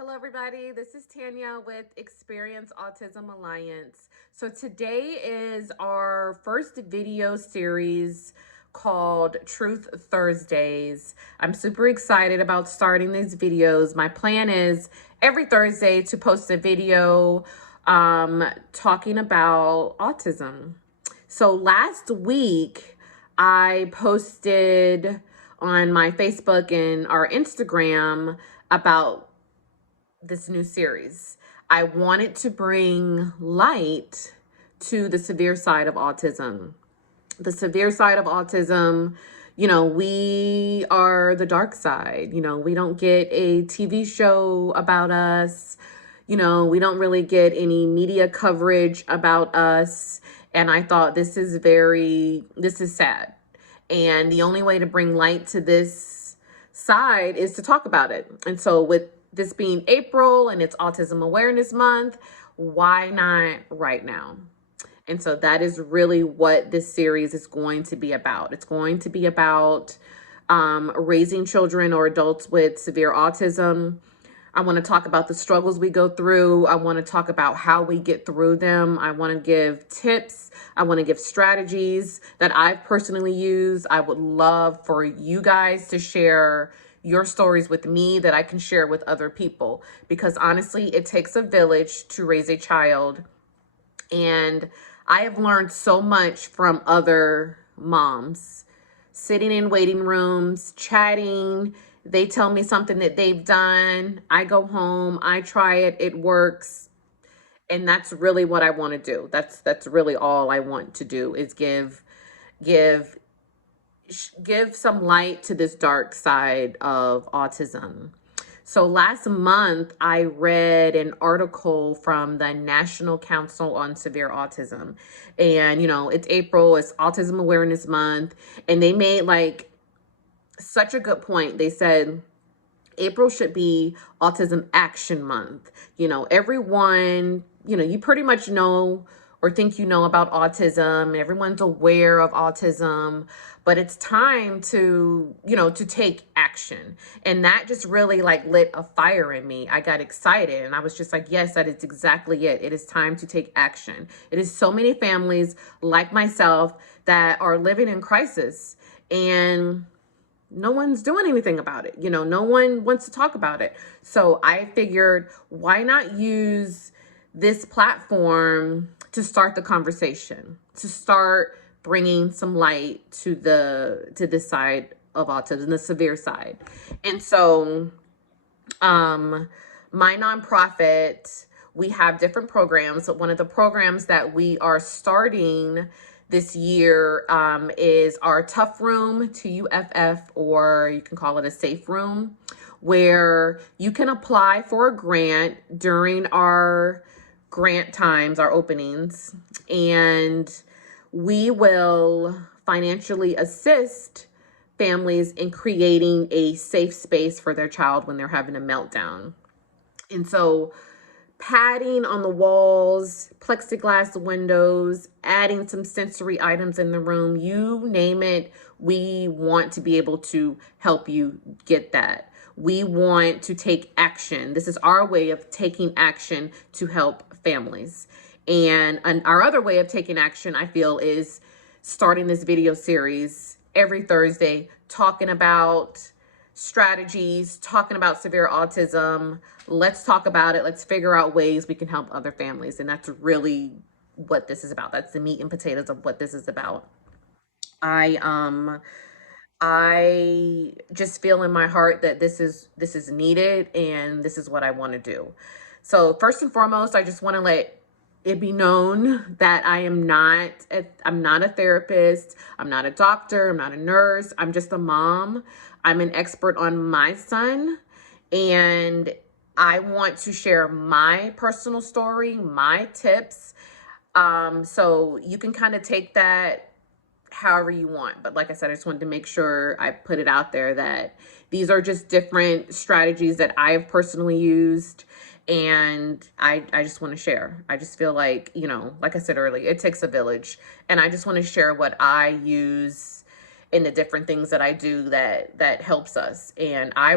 Hello, everybody. This is Tanya with Experience Autism Alliance. So today is our first video series called Truth Thursdays. I'm super excited about starting these videos. My plan is every Thursday to post a video talking about autism. So last week, I posted on my Facebook and our Instagram about this new series. I wanted to bring light to the severe side of autism. The severe side of autism, we are the dark side. We don't get a TV show about us. We don't really get any media coverage about us. And I thought this is sad. And the only way to bring light to this side is to talk about it. And so with this being April and it's Autism Awareness Month, why not right now? And so that is really what this series is going to be about. It's going to be about raising children or adults with severe autism. I want to talk about the struggles we go through. I want to talk about how we get through them. I want to give tips. I want to give strategies that I've personally used. I would love for you guys to share your stories with me that I can share with other people, because honestly, it takes a village to raise a child. And I have learned so much from other moms, sitting in waiting rooms, chatting. They tell me something that they've done. I go home, I try it, it works. And that's really what I want to do. That's really all I want to do is give some light to this dark side of autism. So last month, I read an article from the National Council on Severe Autism. And, it's April, it's Autism Awareness Month. And they made such a good point. They said April should be Autism Action Month. Everyone, you pretty much know or think you know about autism. Everyone's aware of autism, but it's time to take action. And that just really lit a fire in me. I got excited and I was just like, yes, that is exactly it. It is time to take action. It is so many families like myself that are living in crisis, and no one's doing anything about it. No one wants to talk about it. So I figured, why not use this platform to start the conversation, to start bringing some light to this side of autism, the severe side. And so my nonprofit, we have different programs. So one of the programs that we are starting this year is our Tough Room, TUFF, or you can call it a safe room, where you can apply for a grant during our grant times, our openings, and we will financially assist families in creating a safe space for their child when they're having a meltdown. And so padding on the walls, plexiglass windows, adding some sensory items in the room, you name it, we want to be able to help you get that. We want to take action. This is our way of taking action to help families. And our other way of taking action, I feel, is starting this video series every Thursday, talking about strategies, talking about severe autism. Let's talk about it. Let's figure out ways we can help other families. And that's really what this is about. That's the meat and potatoes of what this is about. I just feel in my heart that this is needed, and this is what I want to do. So first and foremost, I just want to let it be known that I'm not a therapist. I'm not a doctor. I'm not a nurse. I'm just a mom. I'm an expert on my son, and I want to share my personal story, my tips. So you can kind of take that however you want. But like I said, I just wanted to make sure I put it out there that these are just different strategies that I have personally used. And I just want to share. I just feel like I said earlier, it takes a village. And I just want to share what I use and the different things that I do that helps us. And I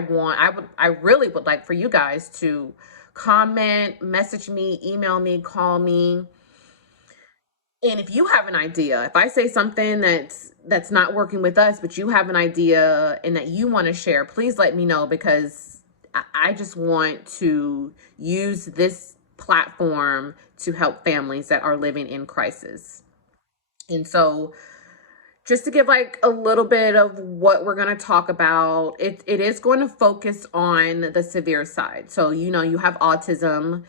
really would like for you guys to comment, message me, email me, call me. And if you have an idea, if I say something that's not working with us, but you have an idea and that you want to share, please let me know, because I just want to use this platform to help families that are living in crisis. And so just to give like a little bit of what we're going to talk about, it is going to focus on the severe side. So, you have autism,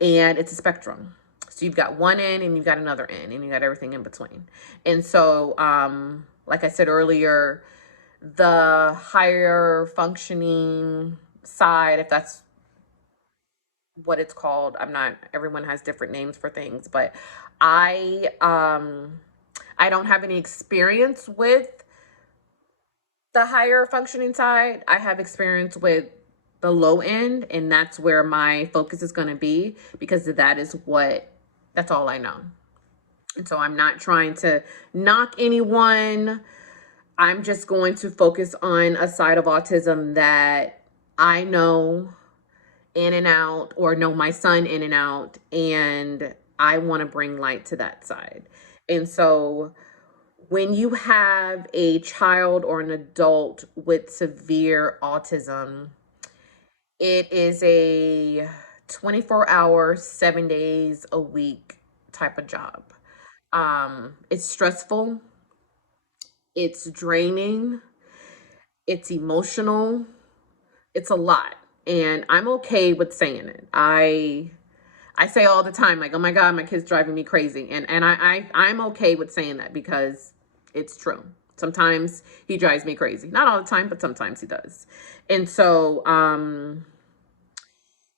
and it's a spectrum. So you've got one end and you've got another end, and you got everything in between. And so, like I said earlier, the higher functioning side, if that's what it's called, everyone has different names for things, but I don't have any experience with the higher functioning side. I have experience with the low end, and that's where my focus is going to be, because that's all I know. And so I'm not trying to knock anyone. I'm just going to focus on a side of autism that I know in and out, or know my son in and out, and I want to bring light to that side. And so when you have a child or an adult with severe autism, it is a 24-hour, 7 days a week type of job. It's stressful, it's draining, it's emotional, it's a lot. And I'm okay with saying it. I say all the time, like, oh my God, my kid's driving me crazy. And I'm okay with saying that, because it's true. Sometimes he drives me crazy. Not all the time, but sometimes he does. And so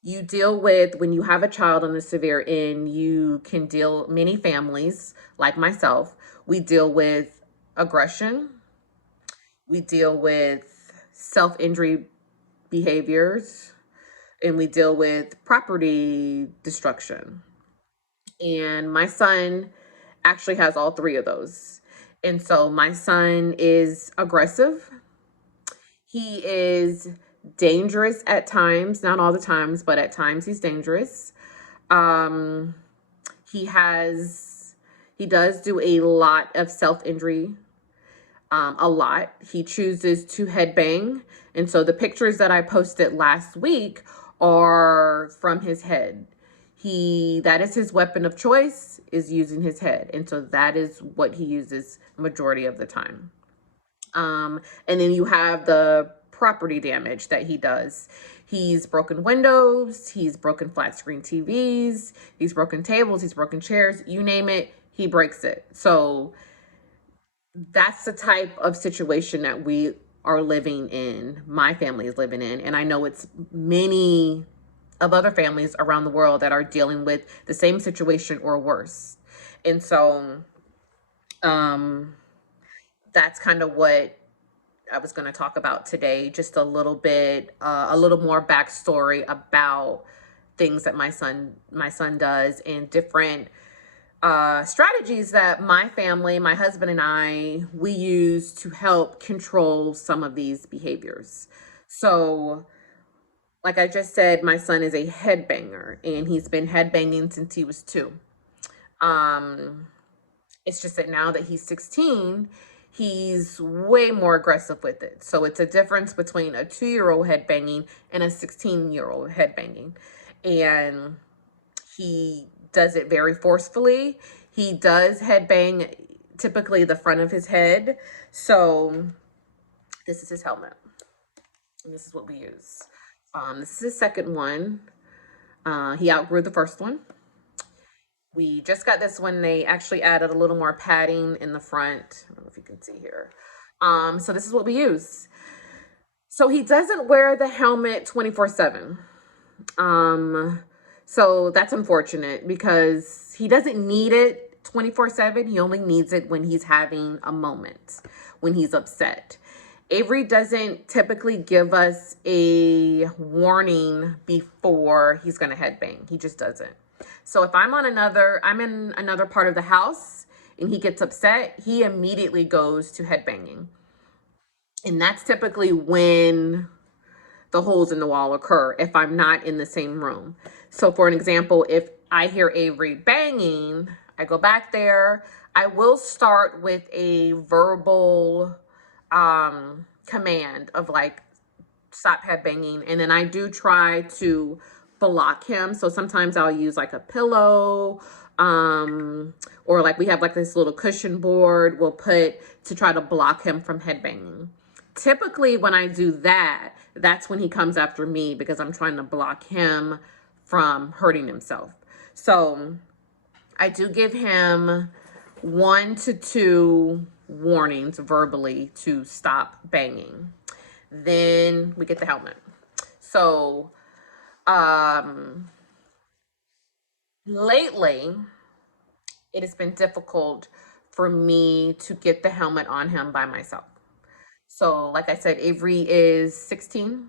you deal with, when you have a child on the severe end, many families, like myself, we deal with aggression. We deal with self-injury behaviors, and we deal with property destruction. And my son actually has all three of those. And so my son is aggressive. He is dangerous at times, not all the times, but at times he's dangerous. Um, he does do a lot of self-injury, a lot. He chooses to headbang. And so the pictures that I posted last week are from his head. That is his weapon of choice, is using his head. And so that is what he uses majority of the time. And then you have the property damage that he does. He's broken windows, he's broken flat screen TVs, he's broken tables, he's broken chairs, you name it, he breaks it. So that's the type of situation that we are living in, my family is living in. And I know it's many of other families around the world that are dealing with the same situation or worse. And so that's kind of what I was going to talk about today, just a little bit, a little more backstory about things that my son does, and different strategies that my family, my husband and we use to help control some of these behaviors. So, like I just said, my son is a headbanger, and he's been headbanging since he was 2. It's just that now that he's 16, he's way more aggressive with it. So it's a difference between a 2-year-old headbanging and a 16-year-old headbanging. And he does it very forcefully. He does headbang typically the front of his head. So this is his helmet. And this is what we use. This is his second one. He outgrew the first one. We just got this one. They actually added a little more padding in the front. I don't know if you can see here. So this is what we use. So he doesn't wear the helmet 24/7. So that's unfortunate, because he doesn't need it 24/7. He only needs it when he's having a moment, when he's upset. Avery doesn't typically give us a warning before he's going to headbang. He just doesn't. So if I'm in another part of the house and he gets upset, he immediately goes to headbanging. And that's typically when the holes in the wall occur, if I'm not in the same room. So for an example, if I hear Avery banging, I go back there. I will start with a verbal command of like, stop head banging. And then I do try to block him. So sometimes I'll use like a pillow, or like we have like this little cushion board we'll put to try to block him from head banging. Typically when I do that, that's when he comes after me, because I'm trying to block him from hurting himself. So I do give him 1 to 2 warnings verbally to stop banging. Then we get the helmet. So lately it has been difficult for me to get the helmet on him by myself. So like I said, Avery is 16.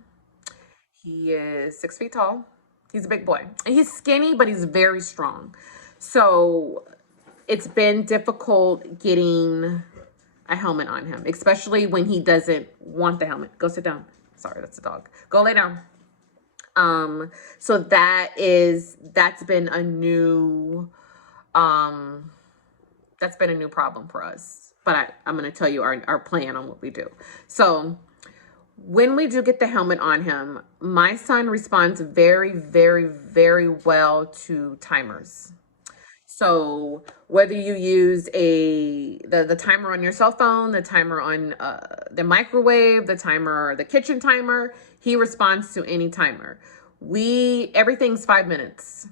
He is 6 feet tall. He's a big boy. And he's skinny, but he's very strong. So it's been difficult getting a helmet on him, especially when he doesn't want the helmet. Go sit down. Sorry, that's a dog. Go lay down. So that's been a new problem for us. But I'm going to tell you our plan on what we do. So when we do get the helmet on him, my son responds very, very, very well to timers. So whether you use the timer on your cell phone, the timer on the microwave, the timer, the kitchen timer, he responds to any timer. Everything's 5 minutes.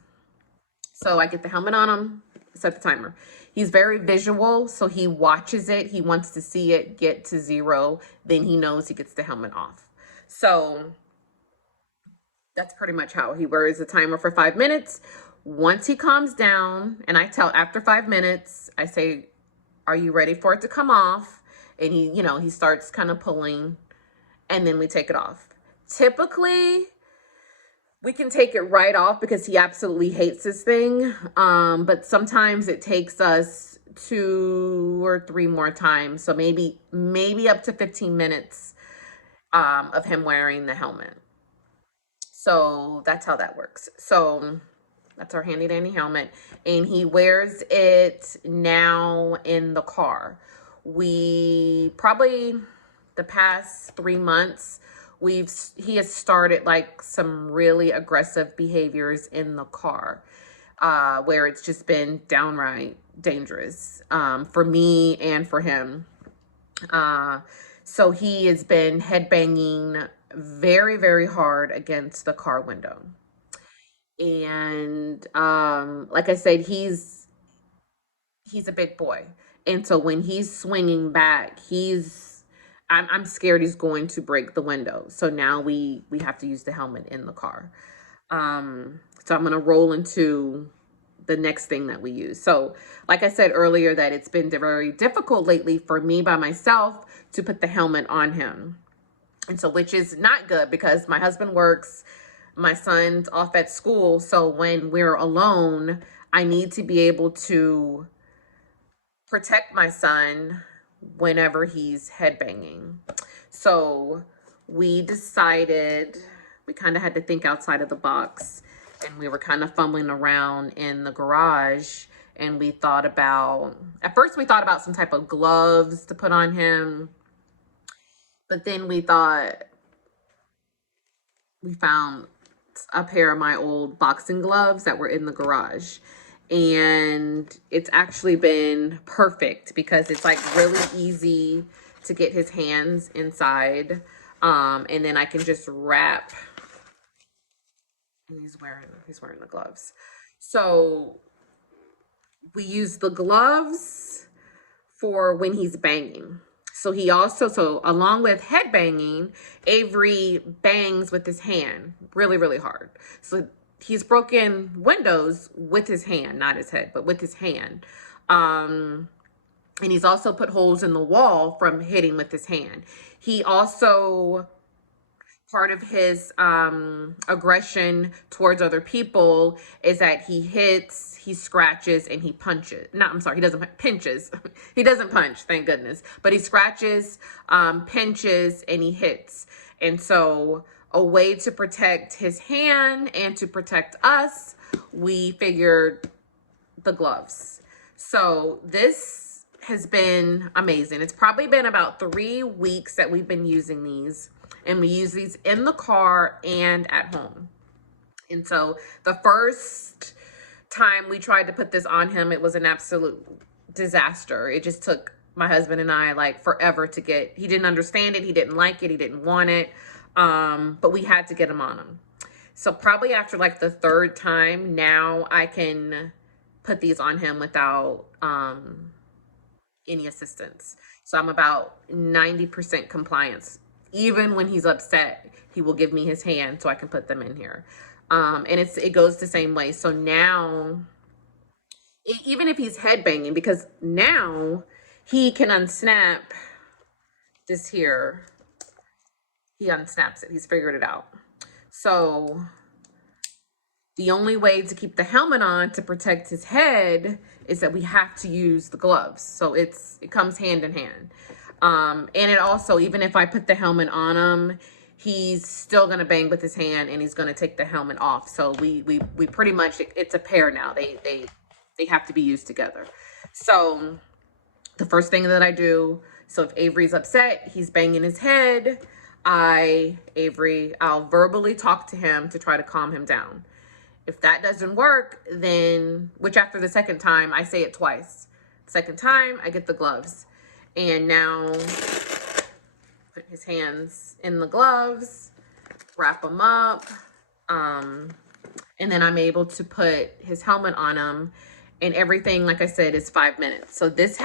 So I get the helmet on him, set the timer. He's very visual, so he watches it. He wants to see it get to 0. Then he knows he gets the helmet off. So that's pretty much how he wears a timer for 5 minutes. Once he calms down, and I tell after 5 minutes, I say, are you ready for it to come off? And he starts kind of pulling, and then we take it off. Typically, we can take it right off because he absolutely hates this thing. But sometimes it takes us 2 or 3 more times. So maybe up to 15 minutes of him wearing the helmet. So that's how that works. So that's our handy dandy helmet. And he wears it now in the car. We probably the past 3 months, he has started like some really aggressive behaviors in the car, where it's just been downright dangerous for me and for him. So he has been headbanging very, very hard against the car window. And like I said, he's a big boy. And so when he's swinging back, I'm scared he's going to break the window. So now we have to use the helmet in the car. So I'm going to roll into the next thing that we use. So like I said earlier, that it's been very difficult lately for me by myself to put the helmet on him. And so, which is not good because my husband works, my son's off at school. So when we're alone, I need to be able to protect my son whenever he's headbanging. So we decided we kind of had to think outside of the box, and we were kind of fumbling around in the garage, and at first we thought about some type of gloves to put on him, but then we found a pair of my old boxing gloves that were in the garage. And it's actually been perfect because it's like really easy to get his hands inside. And then I can just wrap, and he's wearing the gloves. So we use the gloves for when he's banging. So along with head banging, Avery bangs with his hand really, really hard. So he's broken windows with his hand, not his head, but with his hand. And he's also put holes in the wall from hitting with his hand. He also part of his aggression towards other people is that he hits, he scratches, and he punches. No, I'm sorry, he doesn't pinches. He doesn't punch, thank goodness. But he scratches, pinches, and he hits. And so a way to protect his hand and to protect us, we figured the gloves. So this has been amazing. It's probably been about 3 weeks that we've been using these, and we use these in the car and at home. And so the first time we tried to put this on him, it was an absolute disaster. It just took my husband and I like forever to get, he didn't understand it. He didn't like it. He didn't want it. But we had to get him on him. So probably after like the 3rd time, now I can put these on him without any assistance. So I'm about 90% compliance. Even when he's upset, he will give me his hand so I can put them in here. And it goes the same way. So now, even if he's headbanging, because now he can unsnap this here. He unsnaps it. He's figured it out. So the only way to keep the helmet on to protect his head is that we have to use the gloves. So it comes hand in hand. And it also, even if I put the helmet on him, he's still gonna bang with his hand and he's gonna take the helmet off. So we pretty much, it's a pair now. They have to be used together. So the first thing that I do, so if Avery's upset, he's banging his head, I'll verbally talk to him to try to calm him down. If that doesn't work, then, which after the 2nd time, I say it twice. 2nd time, I get the gloves. And now, put his hands in the gloves, wrap them up, and then I'm able to put his helmet on him. And everything, like I said, is 5 minutes. So this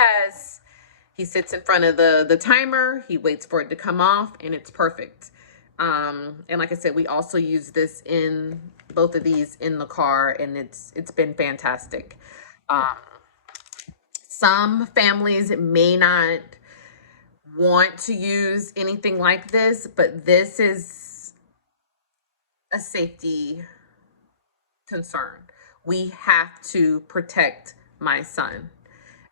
he sits in front of the timer, he waits for it to come off, and it's perfect. And like I said, we also use this in both of these in the car, and it's been fantastic. Some families may not want to use anything like this, but this is a safety concern. We have to protect my son.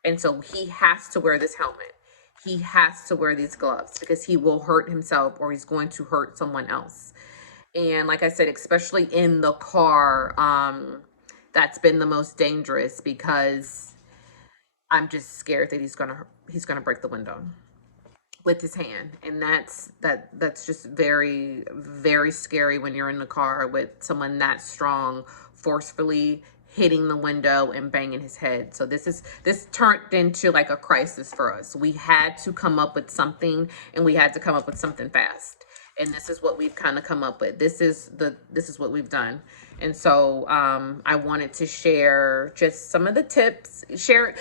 And so he has to wear this helmet. He has to wear these gloves because he will hurt himself or he's going to hurt someone else. And like I said, especially in the car, that's been the most dangerous because I'm just scared that he's gonna break the window with his hand. And that's just very, very scary when you're in the car with someone that strong, forcefully hitting the window and banging his head. So this turned into like a crisis for us. We had to come up with something, and we had to come up with something fast. And this is what we've kind of come up with. This is what we've done. And so I wanted to share just some of the tips, share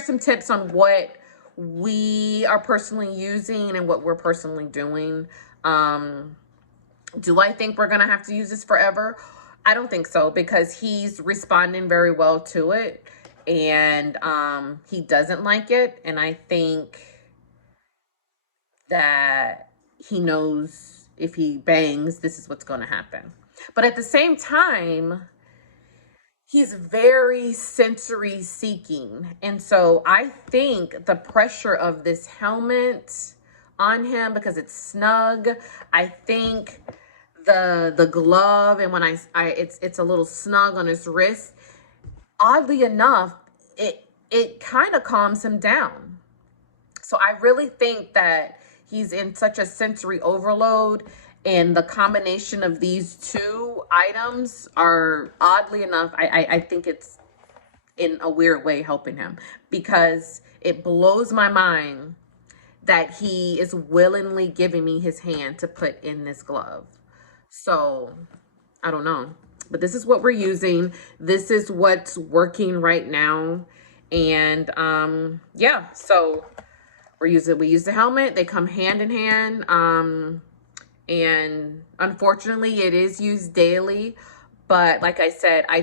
some tips on what we are personally using and what we're personally doing. Do I think we're gonna have to use this forever? I don't think so, because he's responding very well to it, and he doesn't like it. And I think that he knows if he bangs, this is what's going to happen. But at the same time, he's very sensory seeking. And so I think the pressure of this helmet on him, because it's snug, I think the glove, and when it's a little snug on his wrist, oddly enough, it kind of calms him down. So I really think that he's in such a sensory overload, and the combination of these 2 items are, oddly enough, I think it's in a weird way helping him, because it blows my mind that he is willingly giving me his hand to put in this glove. So I don't know, but this is what we're using. This is what's working right now. And yeah, so we use the helmet. They come hand in hand. And unfortunately it is used daily, but like I said, I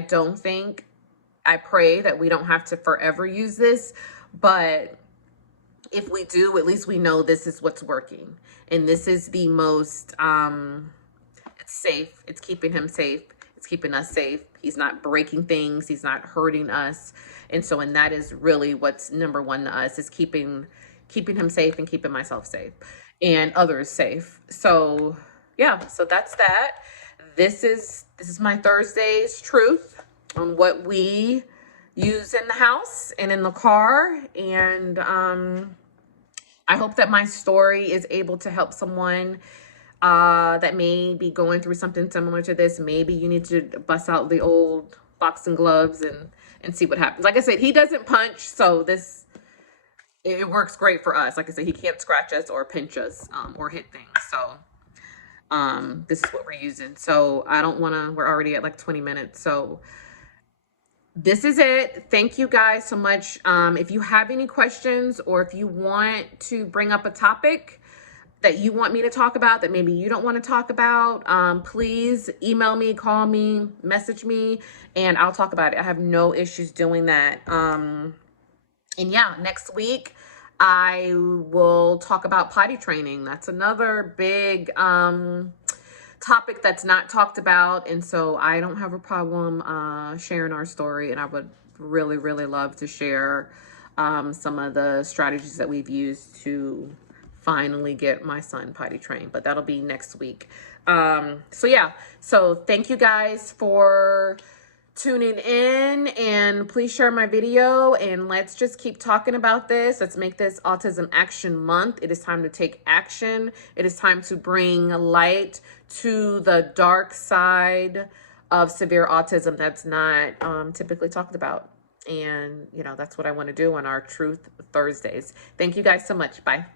pray that we don't have to forever use this, but if we do, at least we know this is what's working. And this is the most it's safe. It's keeping him safe. It's keeping us safe. He's not breaking things. He's not hurting us. And that is really what's number one to us, is keeping him safe and keeping myself safe and others safe. So yeah, so that's that. This is my Thursday's truth on what we use in the house and in the car. And I hope that my story is able to help someone that may be going through something similar to this. Maybe you need to bust out the old boxing gloves and see what happens. Like I said, he doesn't punch, so it works great for us. Like I said, he can't scratch us or pinch us or hit things. So this is what we're using. So I don't want to, we're already at like 20 minutes. So this is it. Thank you guys so much. If you have any questions, or if you want to bring up a topic that you want me to talk about that maybe you don't want to talk about, please email me, call me, message me, and I'll talk about it. I have no issues doing that. And yeah, next week I will talk about potty training. That's another big topic that's not talked about. And so I don't have a problem sharing our story. And I would really, really love to share some of the strategies that we've used to finally get my son potty trained. But that'll be next week. So yeah, so thank you guys for tuning in, and please share my video, and let's just keep talking about this. Let's make this Autism Action Month. It is time to take action. It is time to bring light to the dark side of severe autism that's not typically talked about. And, you know, that's what I want to do on our Truth Thursdays. Thank you guys so much. Bye.